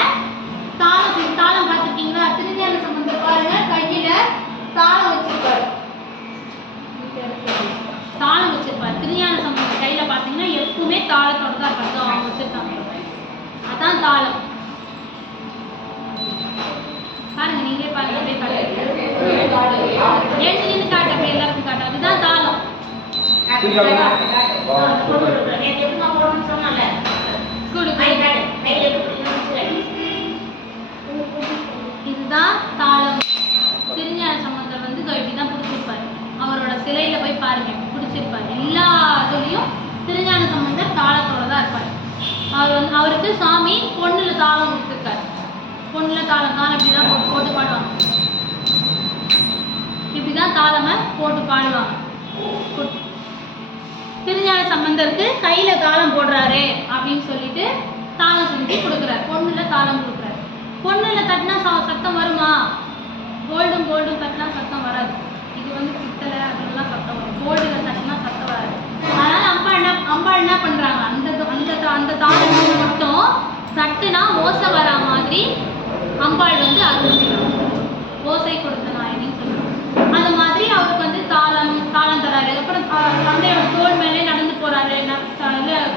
தாளம் பார்த்துருக்கீங்களா? திருஞான சம்பந்தர் பாருங்க, கையில தாளம் வச்சிருப்பாரு. தாளம் வச்சிருப்பாரு. திருஞான சம்பந்தர் கையில பார்த்தீங்கன்னா எப்பவுமே தாளத்தோட தான் இருப்பாங்க. அவங்க வச்சிருக்காங்க, அதான் தாளம். பாருங்க, நீங்களே பாருங்க, அப்படியே காட்டு, எழுந்து நின்று காட்டு, அப்படியே எல்லாருக்கும் காட்டு. அதுதான் தாளம். இதுதான் தாளம். திருஞான சம்பந்தர் வந்து இப்படிதான் பிடிச்சிருப்பாரு. அவரோட சிலையில போய் பாருங்க, பிடிச்சிருப்பாரு. எல்லா இதுலயும் திருஞான சம்பந்தர் தாளத்தோட தான் இருப்பாரு. அவருக்கு சாமி பொண்ணுல தாளம் கொடுத்துருக்காரு. பொண்ணுல தாளம் இப்படிதான் போட்டு பாடுவாங்க. இப்படிதான் தாளமை போட்டு பாடுவாங்க. திருஞான சம்பந்தருக்கு கையில தாளம் போடுறாரு அப்படின்னு சொல்லிட்டு தாளம் செஞ்சு கொடுக்குறாரு. பொண்ணுல தாளம் கொடுக்குறாரு. பொண்ணுல தட்டினா சத்தம் வருமா? கோல்டும் தட்டினா சத்தம் வராது. இது வந்து பித்தளை, அதெல்லாம் சத்தம் வரும். கோல்டுல தட்டினா சத்தம் வராது. அதனால அம்பாள் என்ன பண்றாங்க? அந்த தாளம் மட்டும் தட்டுனா ஓசை வரா மாதிரி அம்பாள் வந்து அருள்கிறாங்க. ஓசை கொடுத்த நாயகின்னு சொல்லுவாங்க. அது மாதிரி அவருக்கு வந்து தாளம் தராரு. அப்புறம் தந்தையோட தோல் மேலே நடந்து போறாரு,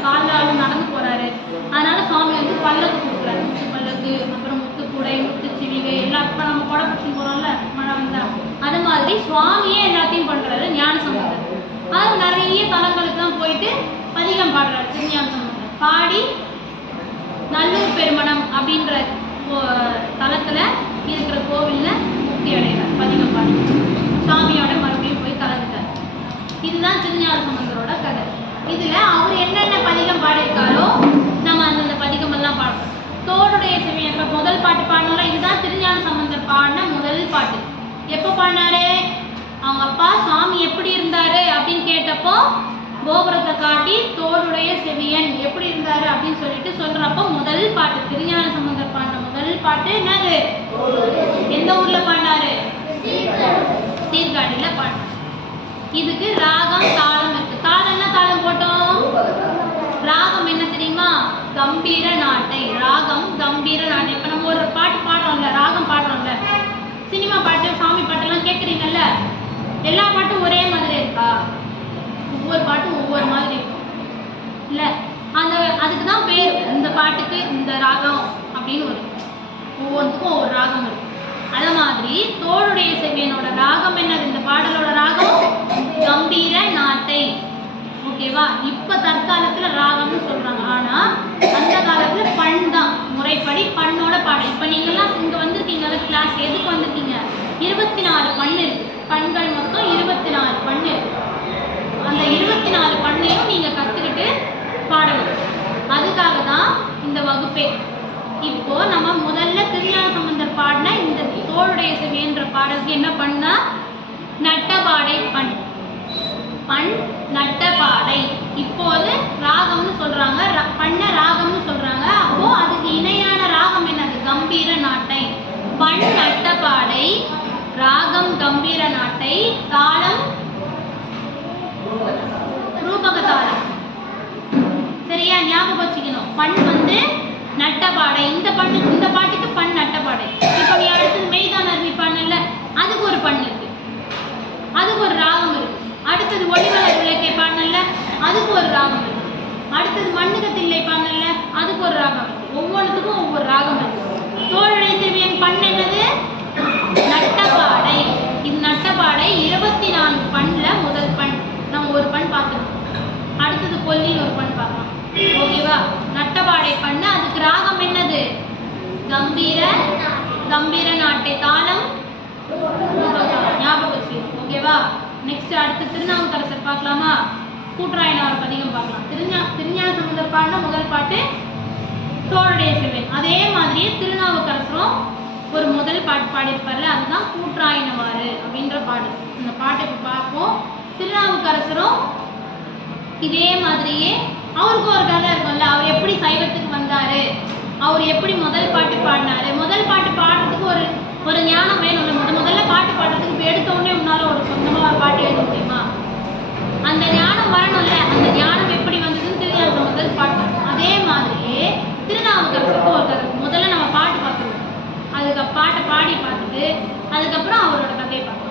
காலாலும் நடந்து போறாரு. அதனால சுவாமி வந்து பல்லக்கு கொடுக்குறாரு. முத்து பல்லக்கு, அப்புறம் முத்து கூடை, முத்து சிவிகை எல்லாம். இப்போ நம்ம கொடை பிடிச்சி போறோம்ல மழை வந்தா, அது மாதிரி சுவாமியே எல்லாத்தையும் பண்றாரு ஞான சம்பந்தர். அது நிறைய தலங்களுக்குலாம் போயிட்டு பதிகம் பாடுறாரு திருஞான சம்பந்தர். பாடி நல்லூர் பெருமணம் அப்படின்ற தலத்துல இருக்கிற கோவில்ல முக்தி அடைகிறார். பதிகம் பாடி சாமியோட மறுபடியும் போய் கலந்துட்டார். இதுதான் திருஞான சம்பந்தரோட கதை. இதுல அவர் என்னென்ன பதிகம் பாடியிருக்காரோ நம்ம அந்தந்த பதிகம் எல்லாம் பாடுறோம். தோடுடைய செவியன் முதல் பாட்டு பாடணும்ல, இதுதான் திருஞான சம்பந்தர் பாடின முதல் பாட்டு. எப்போ பாடினாரு? அவங்க அப்பா சாமி எப்படி இருந்தாரு அப்படின்னு கேட்டப்போ கோபுரத்தை காட்டி தோடுடைய செவியன் எப்படி இருந்தாரு அப்படின்னு சொல்லிட்டு சொல்றப்போ முதல் பாட்டு திருஞான சம்பந்தர் பாடின முதல் பாட்டு என்னது? எந்த ஊர்ல பாடினாரு? சீர்காழியில பாடினார். இதுக்கு ராகம் தாளம் இருக்கு. தாளம்னா தாளம் போட்டோம். ராகம் என்ன தெரியுமா? கம்பீர நாட்டை. ராகம் கம்பீர நாட்டை. இப்ப நம்ம ஒரு பாட்டு பாடுறோம்ல, ராகம் பாடுறோம்ல, ஒவ்வொருத்துக்கும் ஒவ்வொரு ராகம் இருக்கு. அதே மாதிரி தோளுடைய செவ்வியனோட ராகம் என்னது? இந்த பாடலோட ராகம் கம்பீர நாட்டை. ஓகேவா? இப்ப தற்காலத்துல ராகம்னு சொல்றாங்க. ஆனா அந்த காலத்துல பண் தான், முறைப்படி பண்ணோட பாடல். இப்ப நீங்கெல்லாம் இங்க வந்திருக்கீங்க கிளாஸ், எதுக்கு வந்திருக்கீங்க? 24 பண் இருக்கு. பண்கள் மொத்தம் 24 பண் இருக்கு. அந்த 24 பண்ணையும் நீங்க கத்துக்கிட்டு பாடணும். அதுக்காக தான் இந்த வகுப்பே. இப்போ நம்ம முதல்ல திருஞான சம்பந்தர் பாடின இந்த தோளுடைய செவியன்ற பாடலுக்கு என்ன பண்ணா? நட்டபாடை பண். பண் நட்டபாடை. இப்போது ராகம்னு சொல்றாங்க, பண்ண ராகம்னு சொல்றாங்க. அப்போ அதுக்கு இணையான ராகம் என்னது? கம்பீர நாட்டை. பண் நட்டபாடை, ராகம் கம்பீர நாட்டை, தாளம் ரூபக தாளம். சரியா? ஞாபகம் வச்சுக்கணும். பண் வந்து நட்டபாடை. இந்த பாட்டுக்கு பண் நட்டபாடை. இப்போ நீ அடுத்தது மெய்தான் அறிவிப்பானல்ல, அதுக்கு ஒரு பண் இருக்கு, அதுக்கு ஒரு ராகம் இருக்கு. அடுத்தது ஒளிவளர் விளக்கை பாடல்ல, அதுக்கு ஒரு ராகம் இருக்கு. அடுத்தது மண்ணுகத்தில்லை பாடல்ல, அதுக்கு ஒரு ராகம் இருக்கு. ஒவ்வொன்றுத்துக்கும் ஒவ்வொரு ராகம் இருக்கு. தோளுடைய செவியன் பண் என்னது? நட்டபாடை. இது நட்டபாடை 24 பண்ல முதல் பண். நம்ம ஒரு பண் பார்த்துருக்கோம். அடுத்தது கொல்லின்னு ஒரு பண் பார்க்கலாம். ஓகேவா? நட்டபாடை பண்ண அதுக்கு ராகம் என்னது? கம்பீர நாட்டை, தாளம் ஞாபகம் வச்சு. ஓகேவா? நெக்ஸ்ட் அடுத்து திருநாவுக்கரசர் பார்க்கலாமா? கூட்டுராயனார் பதிகம் பார்க்கலாம். திருஞான சம்பந்தர் பாடின முதல் பாட்டு தோளுடைய செவ்வியன். அதே மாதிரியே திருநாவுக்கரசரும் ஒரு முதல் பாட்டு பாடியிருப்பார்ல, அதுதான் கூட்டுராயனவாறு அப்படின்ற பாட்டு. இந்த பாட்டை இப்போ பார்ப்போம். திருநாவுக்கரசரும் இதே மாதிரியே அவருக்கு ஒரு கதை இருக்கும்ல, அவர் எப்படி சைவத்துக்கு வந்தாரு, அவர் எப்படி முதல் பாட்டு பாடினாரு. முதல் பாட்டு பாடுறதுக்கு ஒரு ஞானம் வேணும். முதல்ல பாட்டு பாடுறதுக்கு இப்போ எடுத்த உடனே உன்னால ஒரு சொந்தமாக ஒரு பாட்டு எழுத முடியுமா? அந்த ஞானம் வரணும்ல. அந்த ஞானம் எப்படி வந்ததுன்னு திருஞான சம்பந்தர் பாட்டு. அதே மாதிரியே திருநாவுக்கரசருக்கு ஒரு கதை. முதல்ல நம்ம பாட்டு பார்த்துருவோம், அதுக்கு பாட்டை பாடி பார்த்துட்டு அதுக்கப்புறம் அவரோட கதையை பார்க்கலாம்.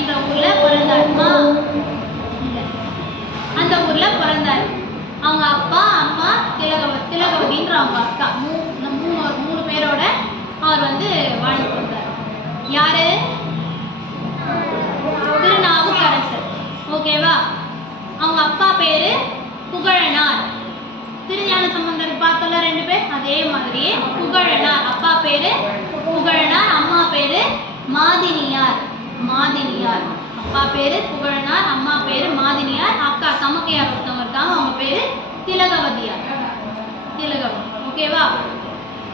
அப்படின்ற ஊர்ல பிறந்தார். அந்த ஊர்ல பிறந்தார். அவங்க அப்பா அம்மா திலகவதின்ற அவங்க அக்கா மூணு பேரோட அவர் வந்து வாழ்ந்து வந்தார். யாரு? திருநாவுக்கரசர். ஓகேவா? அவங்க அப்பா பேரு புகழனார். திருஞான சம்பந்தர் பார்த்தோம்ல 2 பேர், அதே மாதிரியே புகழனார். அப்பா பேரு புகழனார், அம்மா பேரு மாதினியார். அப்பா பேரு புகழனார், அம்மா பேரு மாதினியார். அக்கா தமக்கையார் ஒருத்தவங்க இருக்காங்க, அவங்க பேரு திலகவதியார். ஓகேவா?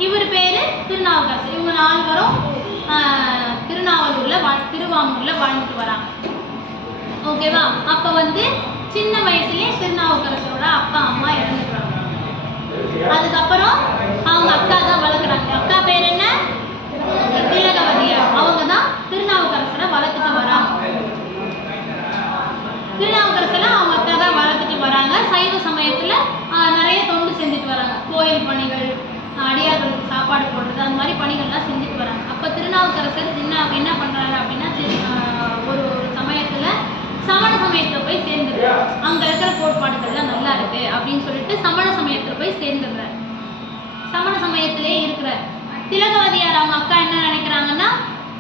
இவர் பேரு திருநாவுக்கரசர். இவங்க 4 பேரும் திருவாமூர்ல வாழ்ந்துட்டு வராங்க. ஓகேவா? அப்ப வந்து சின்ன வயசுலயே திருநாவுக்கரசரோட அப்பா அம்மா இறந்துட்டாங்க. அதுக்கப்புறம் அவங்க அக்கா தான் வளர்க்குறாங்க. அக்கா பேர் என்ன? திலகவதியார். அவங்க தான் திருநாவுக்கரசரை வளர்த்துட்டு வராங்க. திருநாவுக்கரசரை அவங்க அக்கா தான் வளர்த்துட்டு வராங்க. சைவ சமயத்துல நிறைய தொண்டு செஞ்சுட்டு வராங்க. கோயில் பணிகள், அடியார்களுக்கு சாப்பாடு போடுறது, அந்த மாதிரி பணிகள்லாம் செஞ்சுட்டு வராங்க. அப்ப திருநாவுக்கரசர் என்ன பண்றாரு அப்படின்னா, ஒரு சமயத்துல சமண சமயத்துல போய் சேர்ந்துடுறாரு. அங்க இருக்கிற கோட்பாடுகள்லாம் நல்லா இருக்கு அப்படின்னு சொல்லிட்டு சமண சமயத்துல போய் சேர்ந்துடுறாரு. சமண சமயத்திலே இருக்கிறார். திலகவதியார் அவங்க அக்கா என்ன நினைக்கிறாங்கன்னா,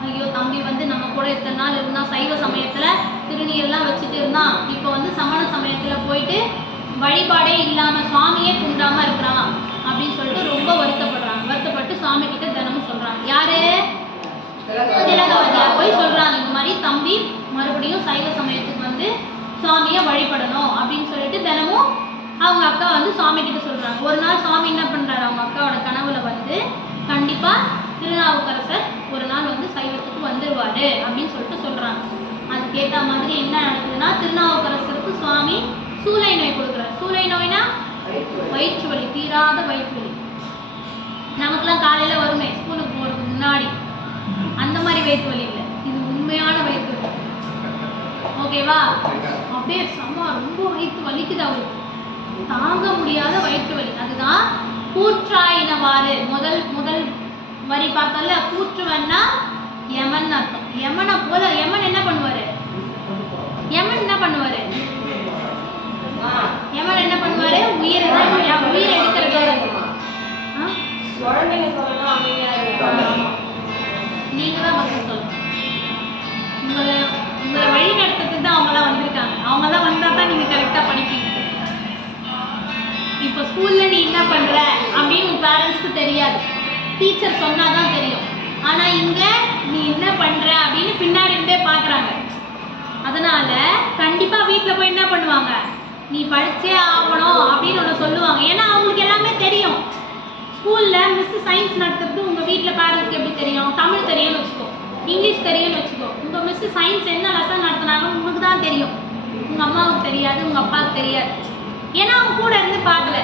ஐயோ தம்பி வந்து நம்ம கூட இத்தனை நாள் இருந்தா, சைவ சமயத்துல திருநீர்லாம் வச்சுட்டு இருந்தான், இப்போ வந்து சமண சமயத்துல போயிட்டு வழிபாடே இல்லாம சுவாமியே கும்பிடாம இருக்கிறான் அப்படின்னு சொல்லிட்டு ரொம்ப வருத்தப்பட்டு சுவாமி கிட்ட தினமும் சொல்றாங்க. யாரு? திலகவதியார் போய் சொல்றாங்க, இந்த மாதிரி தம்பி மறுபடியும் சைவ சமயத்துக்கு வந்து சுவாமியை வழிபடணும் அப்படின்னு சொல்லிட்டு தினமும் அவங்க அக்கா வந்து சுவாமி கிட்ட சொல்றாங்க. ஒரு நாள் சுவாமி என்ன பண்றாரு, அவங்க அக்காவோட கனவுல வந்து கண்டிப்பா திருநாவுக்கரசர் ஒரு நாள் வந்து சைவத்துக்கு வந்துருவாரு அப்படின்னு சொல்லிட்டு சொல்றாங்க. அதுக்கேற்ற மாதிரி என்ன நடக்குதுன்னா, திருநாவுக்கரசருக்கு சுவாமி சூளை நோய் கொடுக்குறாரு. சூளை நோய்னா வயிற்று வலி, தீராத வயிற்று வலி. நமக்குலாம் காலையில வருமே ஸ்கூலுக்கு போறதுக்கு முன்னாடி, அந்த மாதிரி வயிற்று வலி இல்லை, இது உண்மையான வயிற்று வலி. ஓகேவா? அப்படியே ரொம்ப வயிற்று வலிக்குது அவருக்கு, தாங்க முடியாத வயிற்று வலி. அதுதான் கூற்றாயினவாறு. முதல் வரி பார்த்தோம்ல, கூற்றுவன்னா யமன் அர்த்தம். யமனை போல யமன் என்ன பண்ணுவாரு? யமன் என்ன பண்ணுவாரு? உயிரை எடுக்கிறது. நீங்க தான் பதில் சொல்லணும். உங்களை வழி நடத்துறதுக்கு தான் அவங்களாம் வந்திருக்காங்க. அவங்களாம் வந்தா தான் நீங்க கரெக்டா படிப்பீங்க. இப்போ ஸ்கூல்ல நீ என்ன பண்ற அப்படின்னு உங்க பேரண்ட்ஸ்க்கு தெரியாது, டீச்சர் சொன்னாதான் தெரியும். ஆனா இங்க நீ என்ன பண்ற அப்படின்னு பின்னாடி இருந்தே பாக்குறாங்க. அதனால கண்டிப்பா வீட்டுல போய் என்ன பண்ணுவாங்க, நீ படிச்சே ஆகணும் அப்படின்னு ஒன்று சொல்லுவாங்க. ஏன்னா அவங்களுக்கு எல்லாமே தெரியும். ஸ்கூல்ல மிஸ் சயின்ஸ் நடத்துறது உங்க வீட்டுல பேரண்ட்ஸ்க்கு எப்படி தெரியும்? தமிழ் தெரியும்னு வச்சுக்கோ, இங்கிலீஷ் தெரியும்னு வச்சுக்கோ. உங்க மிஸ் சயின்ஸ் என்ன லெசன் நடத்தினாலும் உங்களுக்கு தான் தெரியும், உங்க அம்மாவுக்கு தெரியாது, உங்க அப்பாவுக்கு தெரியாது. ஏன்னா அவங்க கூட இருந்து பார்க்கல.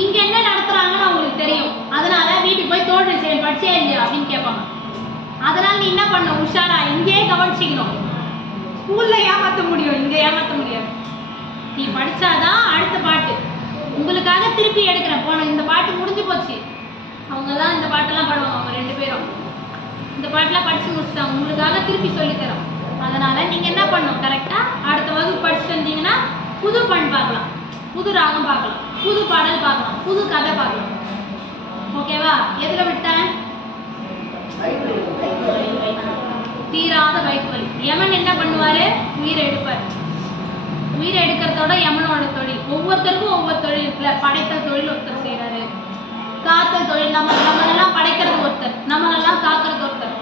இங்க என்ன நடத்துறாங்கன்னு அவங்களுக்கு தெரியும். அதனால வீட்டுக்கு போய் தோல்வி செயல் படிச்சே இல்லையா அப்படின்னு கேட்பாங்க. அதனால நீ என்ன பண்ண, உஷாரா இங்கேயே கவனிச்சிக்கணும். ஸ்கூல்ல ஏமாற்ற முடியும், இங்க ஏமாற்ற முடியாது. நீ படிச்சாதான் அடுத்த பாட்டு உங்களுக்காக திருப்பி எடுக்கிறேன். போன இந்த பாட்டு முடிஞ்சு போச்சு, அவங்கெல்லாம் இந்த பாட்டெல்லாம் பாடுவாங்க. அவங்க 2 பேரும் இந்த பாட்டெல்லாம் படிச்சு முடிச்சுட்டாங்க, உங்களுக்காக திருப்பி சொல்லித்தரோம். அதனால நீங்க என்ன பண்ணணும், கரெக்டா அடுத்த வகுப்பு படிச்சுட்டு வந்தீங்கன்னா புது பண் பார்க்கலாம், புது ராகம் பார்க்கலாம், புது பாடல் பார்க்கலாம், புது கதை பார்க்கலாம். ஓகேவா? எதுல விட்டேன்? தீராத வயிற்று வலி. யமன் என்ன பண்ணுவாரு? உயிரை எடுப்பார். உயிரை எடுக்கிறதோட யமனோட தொழில், ஒவ்வொருத்தருக்கும் ஒவ்வொரு தொழில் இருக்குல்ல. படைத்தல் தொழில் ஒருத்தர் செய்யறாரு, காத்தல் தொழில் நம்மளெல்லாம் படைக்கிறது ஒருத்தர், நம்மளெல்லாம் காக்கிறது ஒருத்தர்,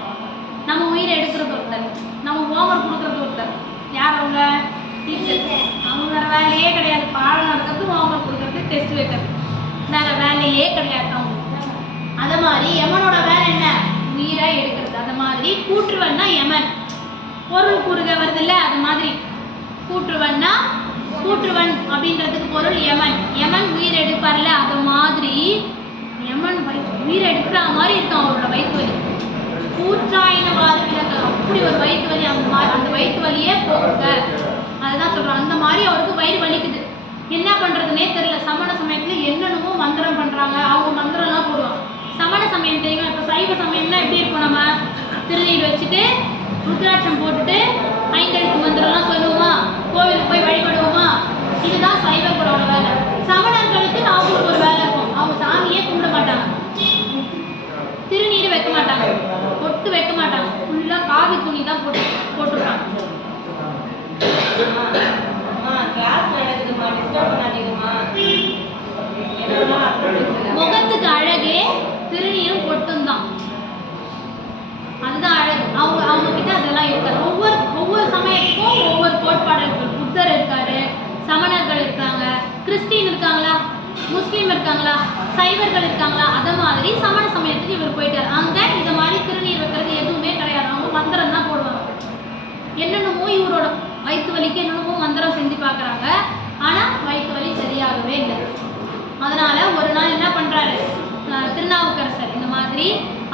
நம்ம உயிரை எடுக்கிறது ஒருத்தர், நம்ம ஹோம்ஒர்க் கொடுக்கறது ஒருத்தர். யார் அவங்க? டீச்சர். அவங்க வேற வேலையே கிடையாது, பாடம் நடக்கிறது, ஹோம்ஒர்க் கொடுக்கறது, டெஸ்ட் வைக்கிறது, வேற வேலையே கிடையாது அவங்க. அத மாதிரி யமனோட வேலை என்ன? உயிரை எடுக்கிறது. அந்த மாதிரி கூற்றுவன்னா யமன், பொருள் கூறுக வருது இல்ல, அது மாதிரி கூற்றுவன்னா கூற்றுவன் அப்படின்றதுக்கு பொருள் யமன். யமன் உயிர் எடுப்பார்ல, அது மாதிரி யமன் உயிரை எடுக்கிற மாதிரி இருக்கும் அவரோட வயிற்று வலி. கூற்றாயினவாறு விளக்க, அப்படி ஒரு வயிற்று வலி. அந்த வயிற்று வலியே போகுங்க, அதுதான் சொல்றோம். அந்த மாதிரி அவருக்கு வயிறு வலிக்குது, என்ன பண்றதுன்னே தெரியல. சமண சமயத்துல என்னென்னமோ மந்திரம் பண்றாங்க, அவங்க மந்திரம்லாம் போடுவாங்க. சமண சமயம் தெரியுமா? இப்ப சைவ சமயம்னா எப்படி இருக்கும், நம்ம திருநீர் வச்சுட்டு ருத்ராட்சம் போட்டுட்டு ஐந்தெழுத்து மந்திரம்லாம் சொல்லுவோமா, கோவிலுக்கு போய் வழிபடுவோமா, இதுதான் சைவர்களோட வேலை. சமணர்களுக்கு அவங்களுக்கு ஒரு வேலை இருக்கும். அவங்க சாமியே கும்பிட மாட்டாங்க, திருநீர் வைக்க மாட்டாங்க, பொட்டு வைக்க மாட்டாங்க, ஃபுல்லா காவி துணி தான் போட்டுருப்பாங்க. முகத்துக்கு அழகே திருநீரும் பொட்டும் தான், அதுதான் அழகு. அவங்க கிட்ட அதெல்லாம் இருக்காது. ஒவ்வொரு சமயத்துக்கும் ஒவ்வொரு கோட்பாடு இருக்கு. புத்தர் இருக்காரு, சமணர்கள் இருக்காங்க, கிறிஸ்டின் இருக்காங்களா, முஸ்லீம் இருக்காங்களா, சைவர்கள் இருக்காங்களா, அத மாதிரி சமண சமயத்துக்கு இவர் போயிட்டார். அங்க இந்த மாதிரி திருநீர் வைக்கிறது எதுவுமே கிடையாது. அவங்க மந்திரம் தான் போடுவாங்க. என்னென்னமோ இவரோட வயிற்று வலிக்கு என்னென்னமோ மந்திரம் செஞ்சு பார்க்குறாங்க. ஆனா வயிற்று வலி சரியாகவே இல்லை. அதனால ஒரு நாள் என்ன பண்றாரு, திருநாவுக்கரசர் இந்த மாதிரி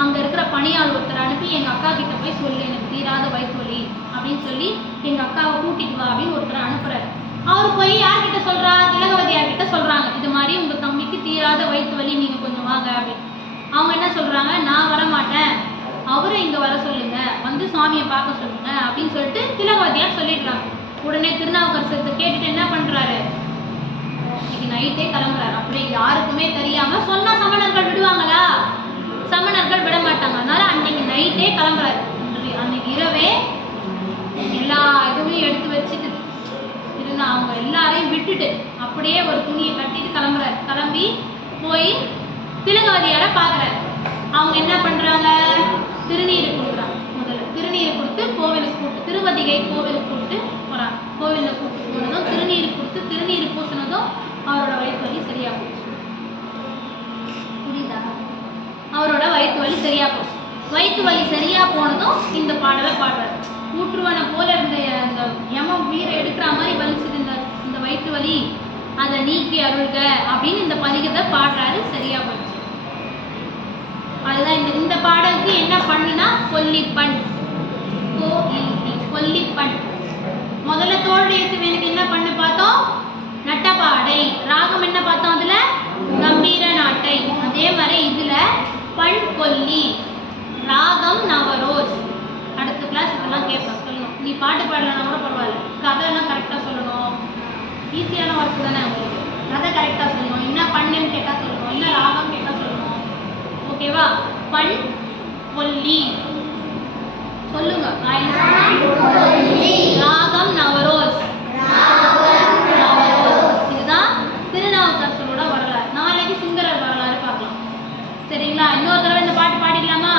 அங்க இருக்கிற பணியாள் ஒருத்தர் அனுப்பி எங்க அக்கா கிட்ட போய் சொல்லு, எனக்கு தீராத வயிற்று வலி அப்படின்னு சொல்லி எங்க அக்காவை கூட்டிட்டு வா அப்படின்னு ஒருத்தர் அனுப்புறாரு. அவர் போய் யார்கிட்ட சொல்றா, திலகவதியார் கிட்ட சொல்றாங்க, இது மாதிரி உங்க தம்பிக்கு தீராத வயிற்று வலி, நீங்க கொஞ்சம் வாங்க அப்படின்னு. அவங்க என்ன சொல்றாங்க, நான் வர மாட்டேன், அவரை இங்க வர சொல்லுங்க, வந்து சுவாமியை பார்க்க சொல்லுங்க அப்படின்னு சொல்லிட்டு திலகவதியார் சொல்லிடுறாங்க. உடனே திருநாவுக்கரசர் கேட்டுட்டு என்ன பண்றாரு, இன்னைக்கு நைட்டே கிளம்புறாரு. அப்படியே யாருக்குமே தெரியாம. சொன்னா சமணர்கள் விடுவாங்களா, சமணர்கள் விட மாட்டாங்க. அதனால அன்னைக்கு நைட்டே கிளம்புறாரு. அன்னைக்கு இரவே எல்லா இதுவையும் எடுத்து வச்சுட்டு இருந்தா அவங்க எல்லாரையும் விட்டுட்டு அப்படியே ஒரு துணியை கட்டிட்டு கிளம்புறாரு. கிளம்பி போய் திலகவதியார பாக்குறாரு. அவங்க என்ன பண்றாங்க, திருநீர் கொடுக்குறாங்க. முதல்ல திருநீர் கொடுத்து கோவிலுக்கு கூப்பிட்டு, திருவதிகை கோவிலுக்கு கூப்பிட்டு போறாங்க. கோவிலில் கூப்பிட்டு போனதும் திருநீர் கொடுத்து திருநீர் பூசினதும் அவரோட வயிற்று வலி சரியா போச்சு. புரியுதா, அவரோட வயிற்று வலி சரியா போச்சு. வயிற்று வலி சரியா போனதும் இந்த பாடலை பாடுறாரு. ஊற்றுவனை போல இருந்த இந்த யமம் உயிரை எடுக்கிற மாதிரி வலிச்சது இந்த வயிற்று வலி, அதை நீக்கி அருள்க அப்படின்னு இந்த பதிகத்தை பாடுறாரு. சரியா போச்சு. அதுதான் இந்த பாடலுக்கு என்ன பண்ணுனா கொல்லிப்பண், கொல்லிப்பண். முதல்ல தோளுடைய சிவனுக்கு என்ன பண்ணு பார்த்தோம், நட்டப்பாடை. ராகம் என்ன பார்த்தோம், அதுல கம்பீர நாட்டை. அதே மாதிரி இதுல பண் கொல்லி, ராகம் நவரோஸ். அடுத்த கிளாஸ் இதெல்லாம் கேட்பேன், சொல்லணும். நீ பாட்டு பாடலன்னா கூட பரவாயில்ல, கதையெல்லாம் கரெக்டாக சொல்லணும். ஈஸியான ஒர்க் தானே உங்களுக்கு. கதை கரெக்டாக சொல்லணும், என்ன பண்ணுன்னு கேட்டால் சொல்லணும், என்ன ராகம் கேட்டால் சொல்லணும். ஓகேவா, பண் கொல்லி சொல்லுங்க. ராகம் நவரோஸ். இதுதான் திருநாவுக்கரசரோட வரலாறு. நாளைக்கு சுந்தரர் வரலாறு பார்க்கலாம். சரிங்களா, இன்னொரு தடவை இந்த பாட்டு பாடிடலாமா.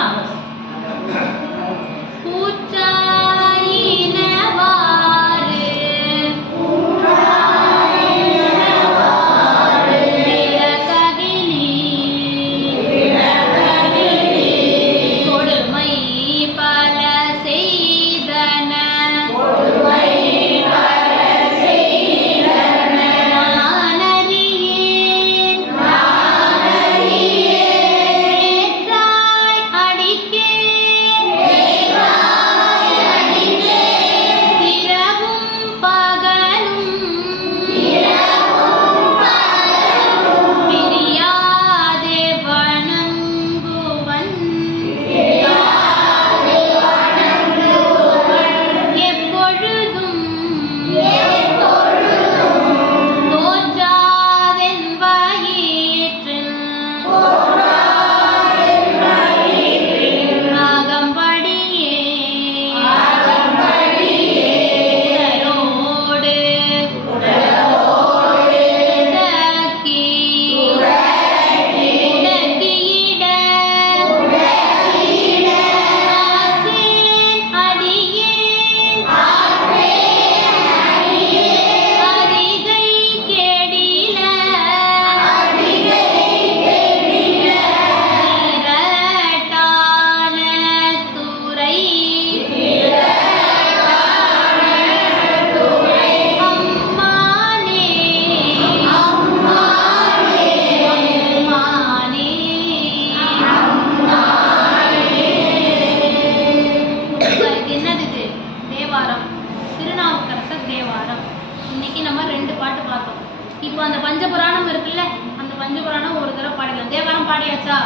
இப்போ அந்த பஞ்சபுராணம் இருக்குல்ல, அந்த பஞ்சபுராணம் ஒரு தடவை பாடிடலாம். தேவாரம் பாடியாச்சா,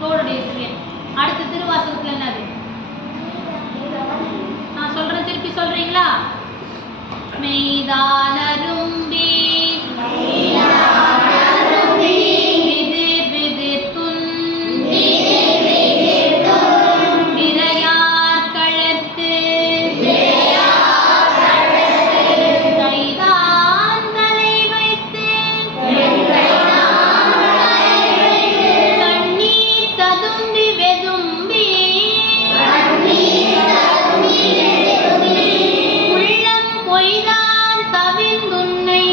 தோளுடைய சிவன். அடுத்த திருவாசகத்துல என்னது நான் சொல்றேன், திருப்பி சொல்றீங்களா? மெய்தானரும்பி விதிர் விதிர்த்துன் விரையார் கழற்கு கைதான் தலை வைத்து கண்ணீர் ததும்பி வெதும்பி உள்ளம் பொய்தான் தவிர்ந்துன்னை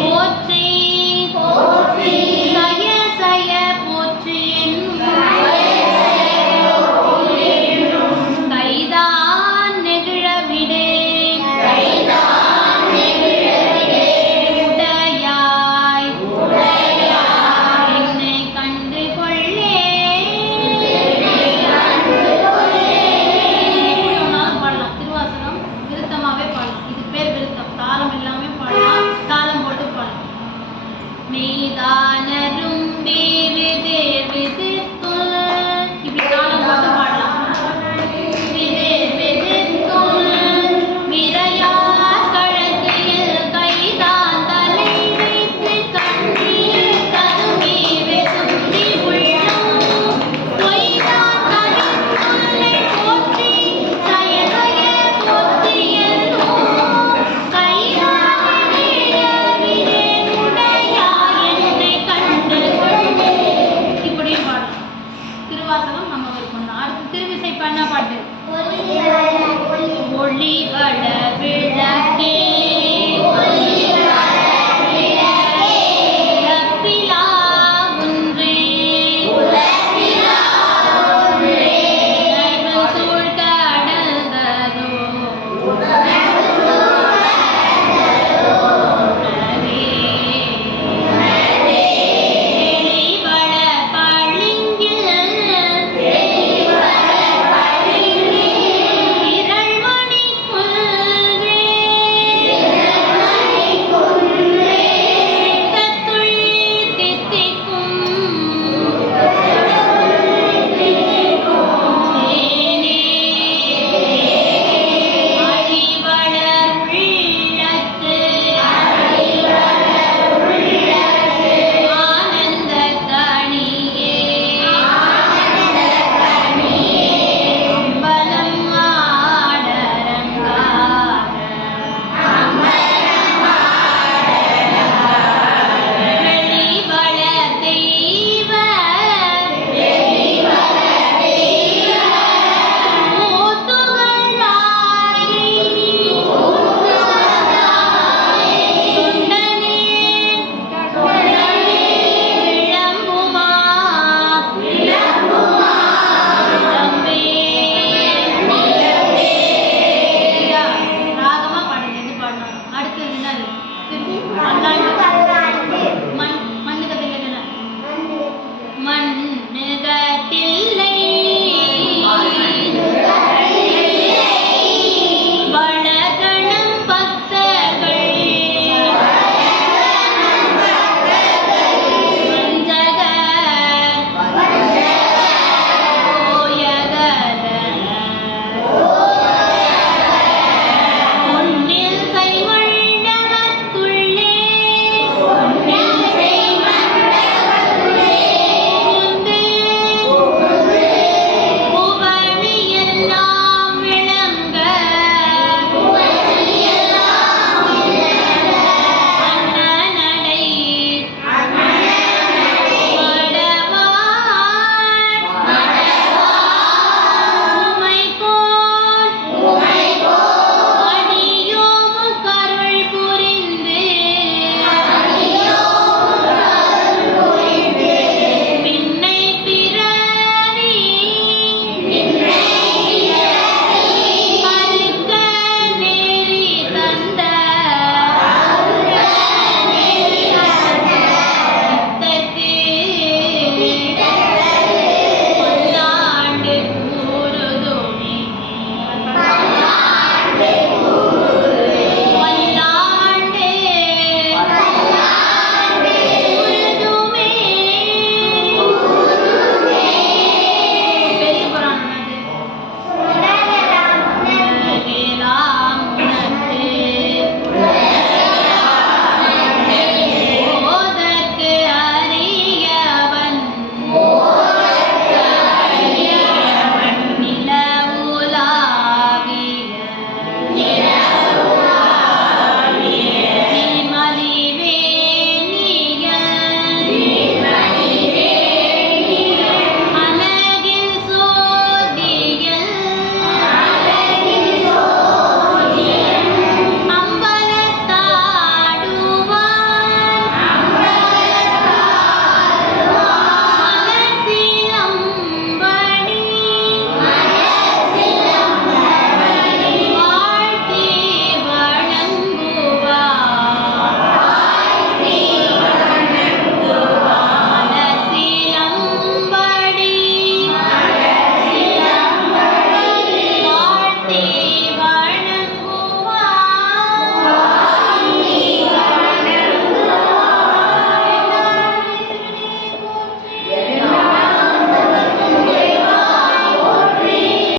போற்றி சய சய போற்றி என்னும் கைதான் நெகிழ விடேன் உடையாய் என்னை கண்டு கொள்ளே எப்படி வேணாலும் பாடலாம். திருவாசகம் விருத்தமாவே பாடலாம். இது பேர் விருத்தம். தாளம் எல்லாமே பாடலாம். தாளம் போட்டு பாடலாம். மெய்தான